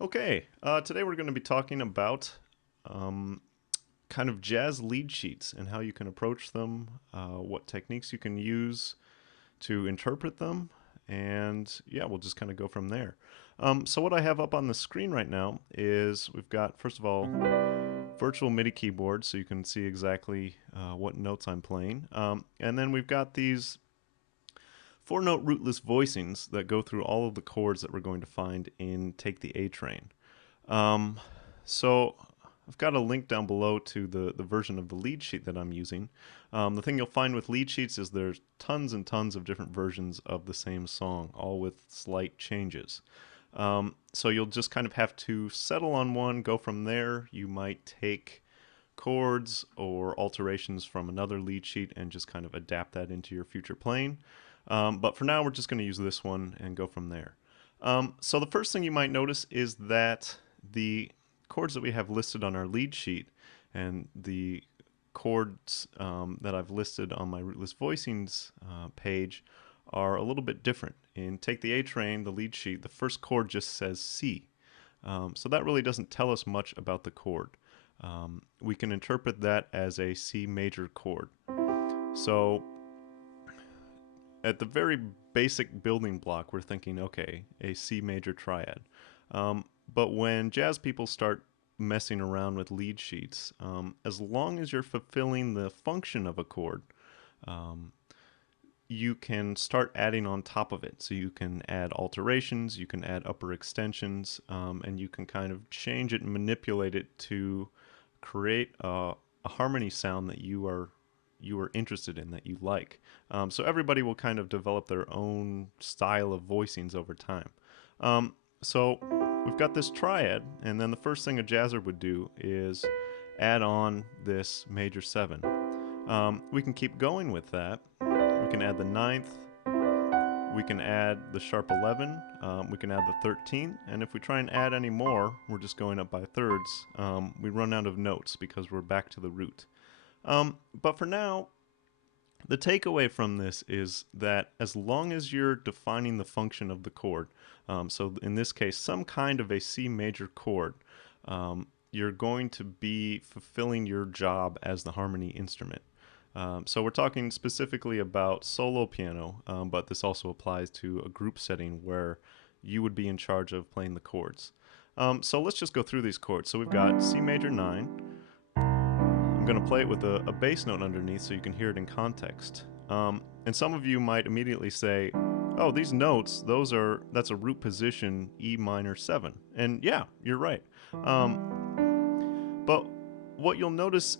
Okay, today we're going to be talking about um, kind of jazz lead sheets and how you can approach them, what techniques you can use to interpret them, and yeah, we'll just kind of go from there. So what I have up on the screen right now is we've got, first of all, virtual MIDI keyboard, so you can see exactly what notes I'm playing. And then we've got these four-note rootless voicings that go through all of the chords that we're going to find in Take the A Train. Um, so I've got a link down below to the version of the lead sheet that I'm using. The thing you'll find with lead sheets is there's tons and tons of different versions of the same song, all with slight changes. So you'll just kind of have to settle on one, go from there. You might take chords or alterations from another lead sheet and just kind of adapt that into your future playing. But for now, we're just going to use this one and go from there. So the first thing you might notice is that the chords that we have listed on our lead sheet and the chords that I've listed on my Rootless Voicings page are a little bit different. In Take the A Train, the lead sheet, the first chord just says C. So that really doesn't tell us much about the chord. We can interpret that as a C major chord. So at the very basic building block, we're thinking, okay, a C major triad. But when jazz people start messing around with lead sheets, as long as you're fulfilling the function of a chord, um, you can start adding on top of it. So you can add alterations, you can add upper extensions, and you can kind of change it and manipulate it to create a harmony sound that you are interested in, that you like. So everybody will kind of develop their own style of voicings over time. So we've got this triad, and then the first thing a jazzer would do is add on this major seven. We can keep going with that. We can add the ninth. We can add the sharp 11. We can add the 13. And if we try and add any more, we're just going up by thirds. We run out of notes because we're back to the root. But for now, the takeaway from this is that as long as you're defining the function of the chord, so in this case, some kind of a C major chord, you're going to be fulfilling your job as the harmony instrument. So we're talking specifically about solo piano, but this also applies to a group setting where you would be in charge of playing the chords. So let's just go through these chords. So we've got C major 9. I'm going to play it with a bass note underneath so you can hear it in context. And some of you might immediately say, oh, these notes, that's a root position E minor 7. And yeah, you're right. But what you'll notice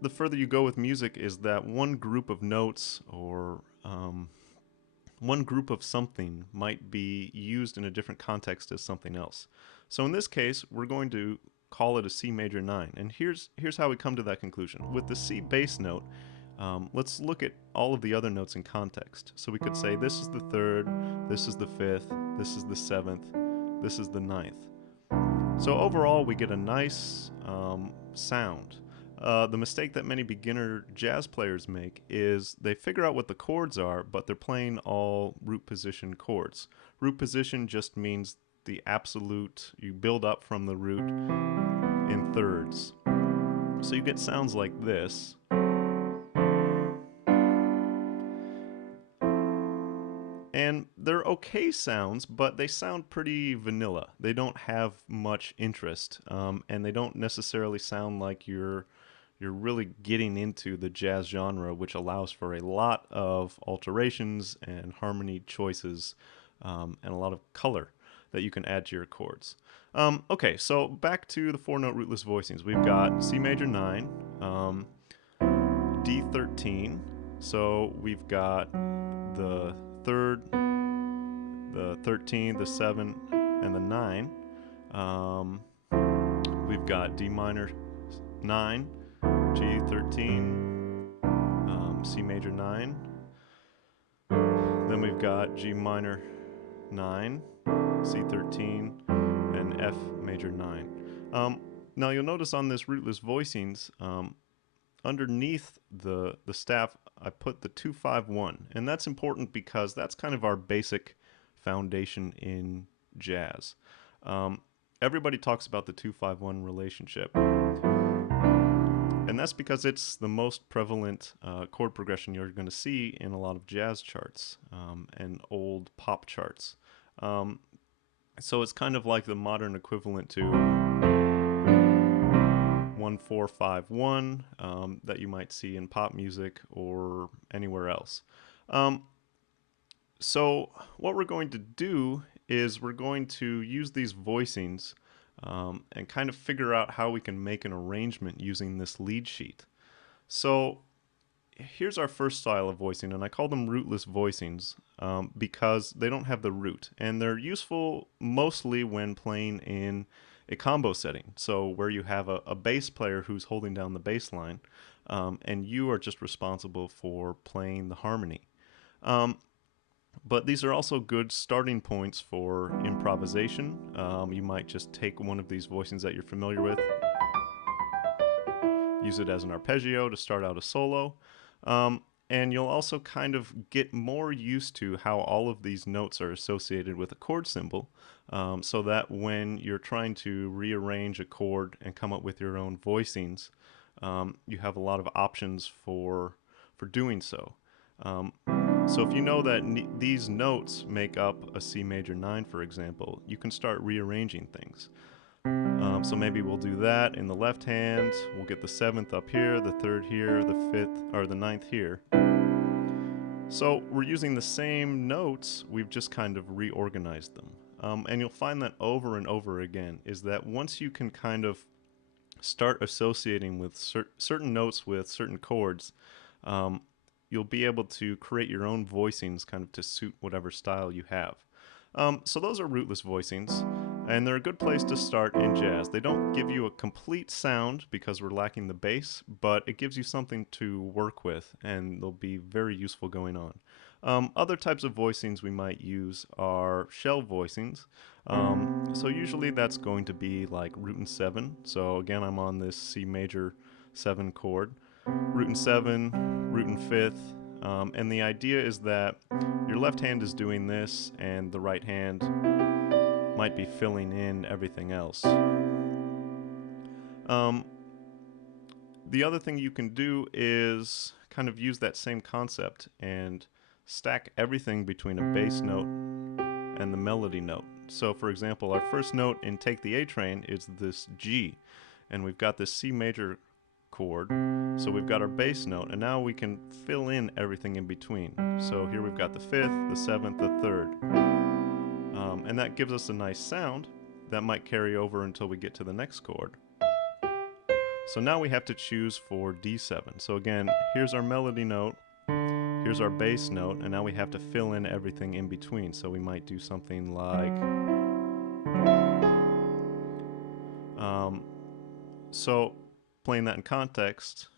the further you go with music is that one group of notes or one group of something might be used in a different context as something else. So in this case, we're going to call it a C major 9. And here's how we come to that conclusion. With the C bass note, let's look at all of the other notes in context. So we could say this is the third, this is the fifth, this is the seventh, this is the ninth. So overall, we get a nice sound. The mistake that many beginner jazz players make is they figure out what the chords are, but they're playing all root position chords. Root position just means the absolute, you build up from the root in thirds. So you get sounds like this. And they're okay sounds, but they sound pretty vanilla. They don't have much interest, and they don't necessarily sound like you're really getting into the jazz genre, which allows for a lot of alterations and harmony choices, and a lot of color that you can add to your chords. Okay, so back to the four-note rootless voicings. We've got C major 9, D13. So we've got the third, the 13, the 7, and the 9. We've got D minor 9, G13, C major 9. Then we've got G minor 9, C13, and F major 9. Now you'll notice on this rootless voicings, underneath the staff, I put the 2-5-1, and that's important because that's kind of our basic foundation in jazz. everybody talks about the 2-5-1 relationship. And that's because it's the most prevalent chord progression you're going to see in a lot of jazz charts and old pop charts. So it's kind of like the modern equivalent to 1-4-5-1 that you might see in pop music or anywhere else. So what we're going to do is we're going to use these voicings and kind of figure out how we can make an arrangement using this lead sheet. So here's our first style of voicing, and I call them rootless voicings because they don't have the root, and they're useful mostly when playing in a combo setting, so where you have a bass player who's holding down the bass line and you are just responsible for playing the harmony. But these are also good starting points for improvisation. You might just take one of these voicings that you're familiar with, use it as an arpeggio to start out a solo, and you'll also kind of get more used to how all of these notes are associated with a chord symbol, so that when you're trying to rearrange a chord and come up with your own voicings, you have a lot of options for doing so. So if you know that these notes make up a C major 9, for example, you can start rearranging things. So maybe we'll do that in the left hand. We'll get the 7th up here, the 3rd here, the 5th, or the 9th here. So we're using the same notes, we've just kind of reorganized them. And you'll find that over and over again is that once you can kind of start associating with certain notes with certain chords, you'll be able to create your own voicings kind of to suit whatever style you have. So those are rootless voicings, and they're a good place to start in jazz. They don't give you a complete sound because we're lacking the bass, but it gives you something to work with, and they'll be very useful going on. Other types of voicings we might use are shell voicings. So usually that's going to be like root and 7. So again, I'm on this C major 7 chord. Root and 7, root and 5th, and the idea is that your left hand is doing this and the right hand might be filling in everything else. The other thing you can do is kind of use that same concept and stack everything between a bass note and the melody note. So for example, our first note in Take the A Train is this G, and we've got this C major chord, so we've got our bass note, and now we can fill in everything in between. So here we've got the 5th, the 7th, the 3rd, and that gives us a nice sound that might carry over until we get to the next chord. So now we have to choose for D7. So again, here's our melody note, here's our bass note, and now we have to fill in everything in between. So we might do something like so playing that in context,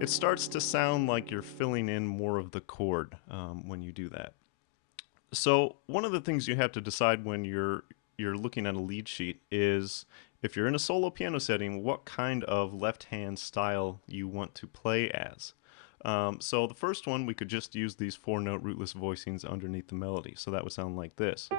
it starts to sound like you're filling in more of the chord when you do that. So one of the things you have to decide when you're looking at a lead sheet is, if you're in a solo piano setting, what kind of left hand style you want to play as. So the first one, we could just use these 4-note rootless voicings underneath the melody. So that would sound like this.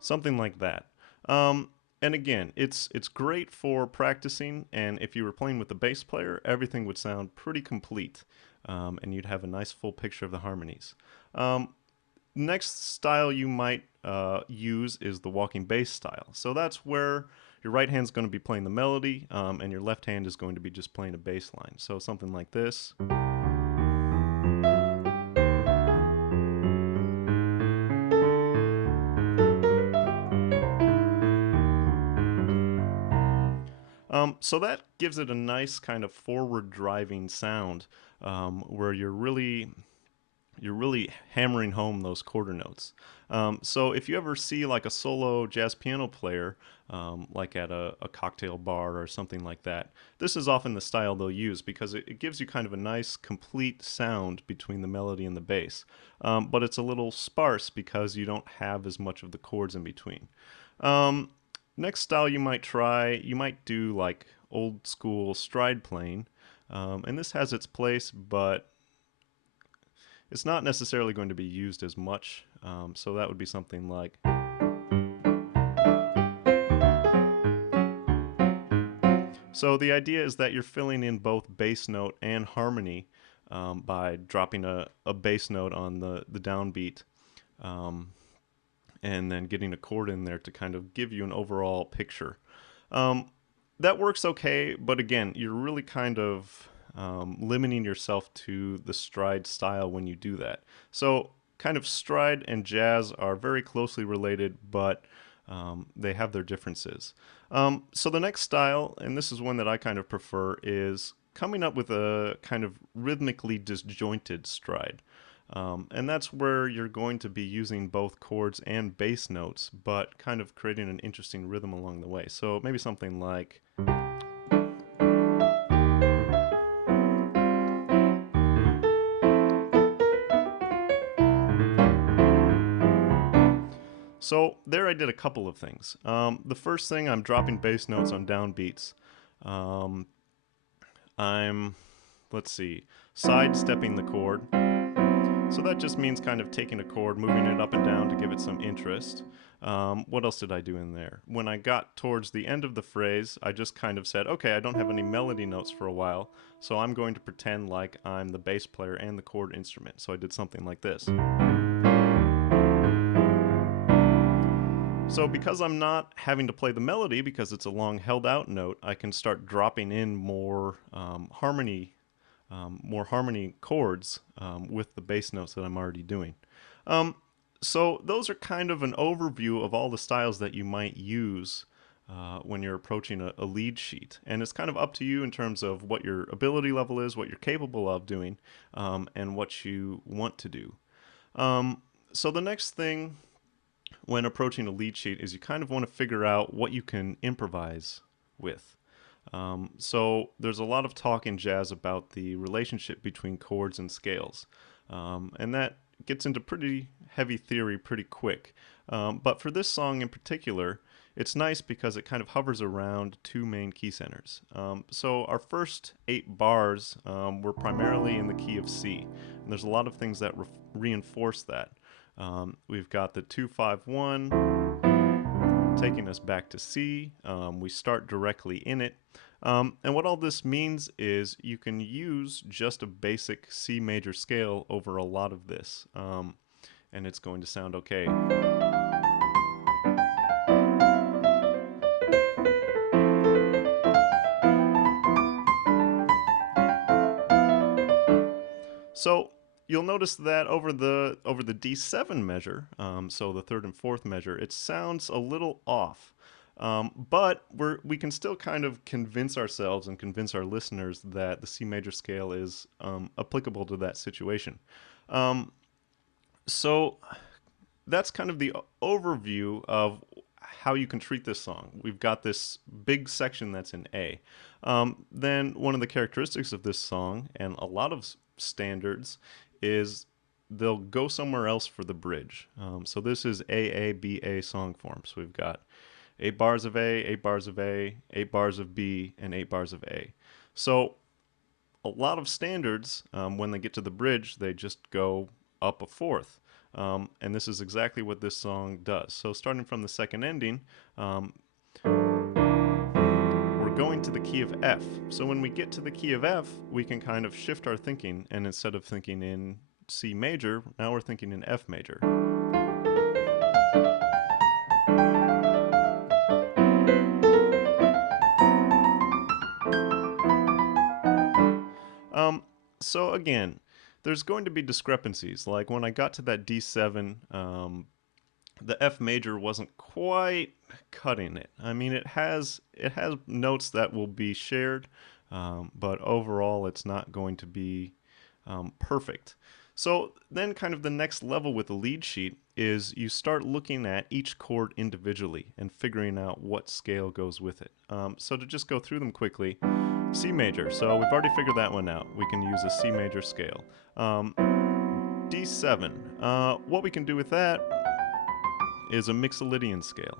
Something like that. And again, it's great for practicing, and if you were playing with a bass player, everything would sound pretty complete, and you'd have a nice full picture of the harmonies. Next style you might use is the walking bass style. So that's where your right hand's going to be playing the melody, and your left hand is going to be just playing a bass line. So something like this. So that gives it a nice kind of forward driving sound, where you're really hammering home those quarter notes. So if you ever see like a solo jazz piano player, like at a cocktail bar or something like that, this is often the style they'll use because it gives you kind of a nice complete sound between the melody and the bass. But it's a little sparse because you don't have as much of the chords in between. Next style you might try, you might do like old school stride playing. And this has its place, but it's not necessarily going to be used as much. So that would be something like. So the idea is that you're filling in both bass note and harmony by dropping a bass note on the downbeat, and then getting a chord in there to kind of give you an overall picture. That works okay, but again, you're really kind of limiting yourself to the stride style when you do that. So kind of stride and jazz are very closely related, but they have their differences. So the next style, and this is one that I kind of prefer, is coming up with a kind of rhythmically disjointed stride. And that's where you're going to be using both chords and bass notes, but kind of creating an interesting rhythm along the way. So maybe something like. So there I did a couple of things. The first thing, I'm dropping bass notes on downbeats. I'm, let's see, sidestepping the chord. So that just means kind of taking a chord, moving it up and down to give it some interest. What else did I do in there? When I got towards the end of the phrase, I just kind of said, okay, I don't have any melody notes for a while, so I'm going to pretend like I'm the bass player and the chord instrument. So I did something like this. So because I'm not having to play the melody because it's a long held out note, I can start dropping in more harmony chords with the bass notes that I'm already doing. So those are kind of an overview of all the styles that you might use when you're approaching a lead sheet. And it's kind of up to you in terms of what your ability level is, what you're capable of doing, and what you want to do. So the next thing when approaching a lead sheet is you kind of want to figure out what you can improvise with. So there's a lot of talk in jazz about the relationship between chords and scales, and that gets into pretty heavy theory pretty quick. But for this song in particular, it's nice because it kind of hovers around two main key centers. So our first 8 bars were primarily in the key of C, and there's a lot of things that reinforce that. We've got the 2-5-1 taking us back to C. We start directly in it. And what all this means is you can use just a basic C major scale over a lot of this, and it's going to sound okay. So you'll notice that over the D7 measure, so the 3rd and 4th measure, it sounds a little off. But we can still kind of convince ourselves and convince our listeners that the C major scale is applicable to that situation. So that's kind of the overview of how you can treat this song. We've got this big section that's in A. Then one of the characteristics of this song, and a lot of standards, is they'll go somewhere else for the bridge. So this is AABA song form. So we've got 8 bars of A, 8 bars of A, 8 bars of B, and 8 bars of A. So a lot of standards, when they get to the bridge, they just go up a fourth. And this is exactly what this song does. So starting from the second ending, we're going to the key of F. So when we get to the key of F, we can kind of shift our thinking, and instead of thinking in C major, now we're thinking in F major. So again, there's going to be discrepancies. Like when I got to that D7, the F major wasn't quite cutting it. I mean, it has notes that will be shared, but overall it's not going to be perfect. So then kind of the next level with the lead sheet is you start looking at each chord individually and figuring out what scale goes with it. So to just go through them quickly, C major, so we've already figured that one out. We can use a C major scale. D7, what we can do with that is a Mixolydian scale.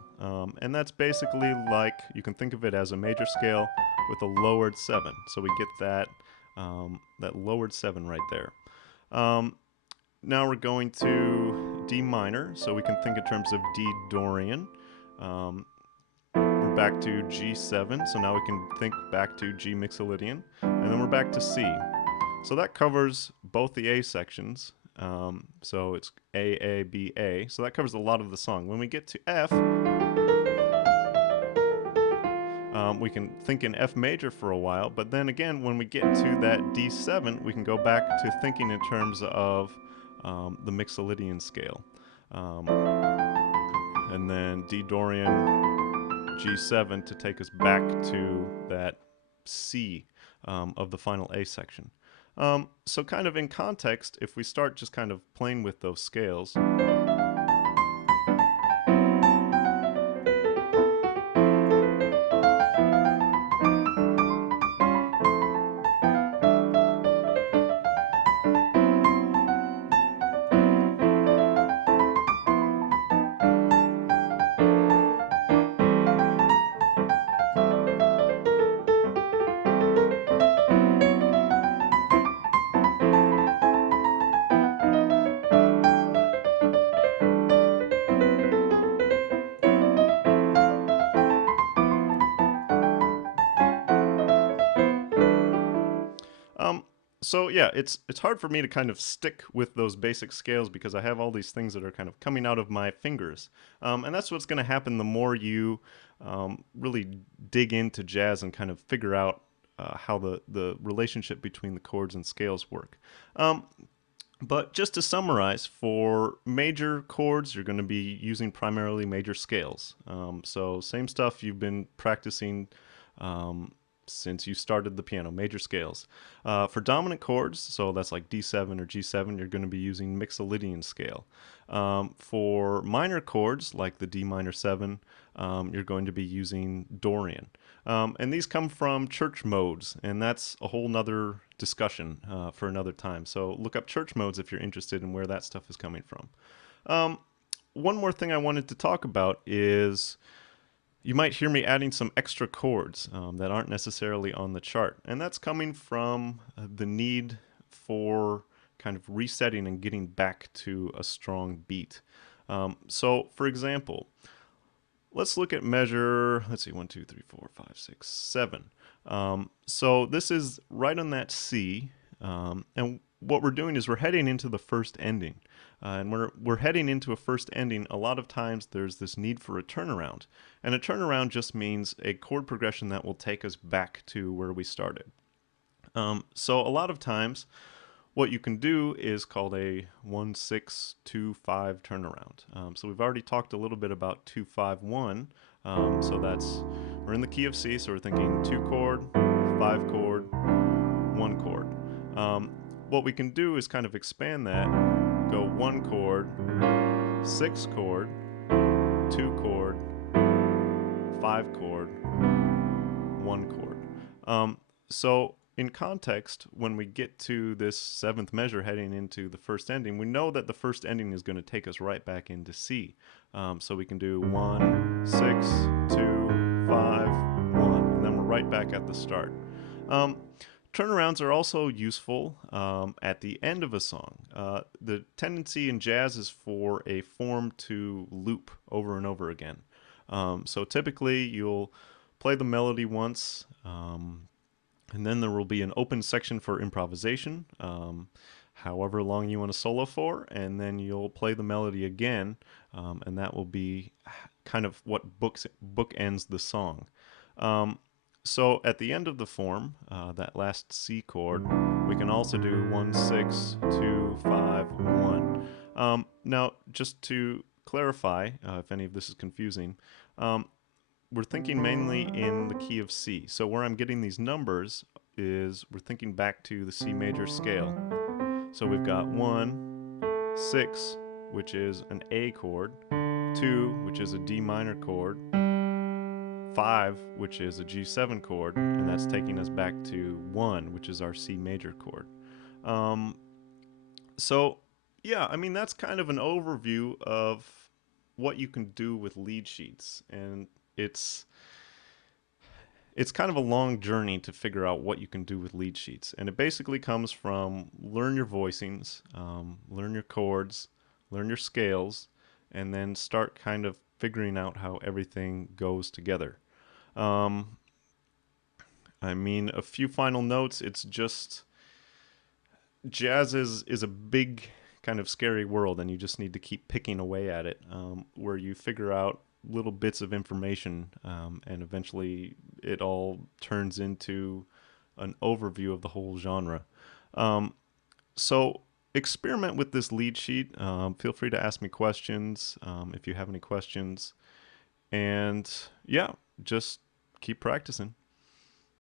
And that's basically like, you can think of it as a major scale with a lowered 7. So we get that lowered 7 right there. Now we're going to D minor, so we can think in terms of D Dorian. We're back to G7, so now we can think back to G Mixolydian, and then we're back to C. So that covers both the A sections. So it's A, B, A. So that covers a lot of the song. When we get to F, we can think in F major for a while, but then again, when we get to that D7, we can go back to thinking in terms of the Mixolydian scale. And then D Dorian, G7 to take us back to that C of the final A section. So kind of in context, if we start just kind of playing with those scales, so yeah, it's hard for me to kind of stick with those basic scales because I have all these things that are kind of coming out of my fingers, and that's what's going to happen the more you really dig into jazz and kind of figure out how the relationship between the chords and scales work. But just to summarize, for major chords, you're going to be using primarily major scales. So same stuff you've been practicing since you started the piano, major scales. For dominant chords, so that's like D7 or G7, you're going to be using Mixolydian scale. For minor chords, like the D minor 7, you're going to be using Dorian. And these come from church modes, and that's a whole nother discussion for another time. So look up church modes if you're interested in where that stuff is coming from. One more thing I wanted to talk about is you might hear me adding some extra chords that aren't necessarily on the chart, and that's coming from the need for kind of resetting and getting back to a strong beat. So, for example, let's look at measure, let's see, 1, 2, 3, 4, 5, 6, 7. So this is right on that C, and what we're doing is we're heading into the first ending. And we're heading into a first ending, a lot of times there's this need for a turnaround. And a turnaround just means a chord progression that will take us back to where we started. So a lot of times, what you can do is called a 1-6-2-5 turnaround. So we've already talked a little bit about 2-5-1. So that's, we're in the key of C, so we're thinking 2 chord, 5 chord, 1 chord. What we can do is kind of expand that, go 1 chord, 6 chord, 2 chord, 5 chord, 1 chord. So in context, when we get to this 7th measure heading into the first ending, we know that the first ending is going to take us right back into C. So we can do 1, 6, 2, 5, 1, and then we're right back at the start. Turnarounds are also useful at the end of a song. The tendency in jazz is for a form to loop over and over again. So typically you'll play the melody once, and then there will be an open section for improvisation, however long you want to solo for, and then you'll play the melody again, and that will be kind of what bookends the song. So at the end of the form, that last C chord, we can also do 1, 6, 2, 5, 1. Now, just to clarify, if any of this is confusing, we're thinking mainly in the key of C. So where I'm getting these numbers is we're thinking back to the C major scale. So we've got 1, 6, which is an A chord, 2, which is a D minor chord, 5, which is a G7 chord, and that's taking us back to 1, which is our C major chord. So yeah, I mean, that's kind of an overview of what you can do with lead sheets, and it's it's kind of a long journey to figure out what you can do with lead sheets. And it basically comes from learn your voicings, learn your chords, learn your scales, and then start kind of figuring out how everything goes together. Um, I mean, a few final notes. It's just jazz is a big kind of scary world, and you just need to keep picking away at it, where you figure out little bits of information, and eventually it all turns into an overview of the whole genre. Um, so experiment with this lead sheet. Feel free to ask me questions, if you have any questions, and yeah, just keep practicing.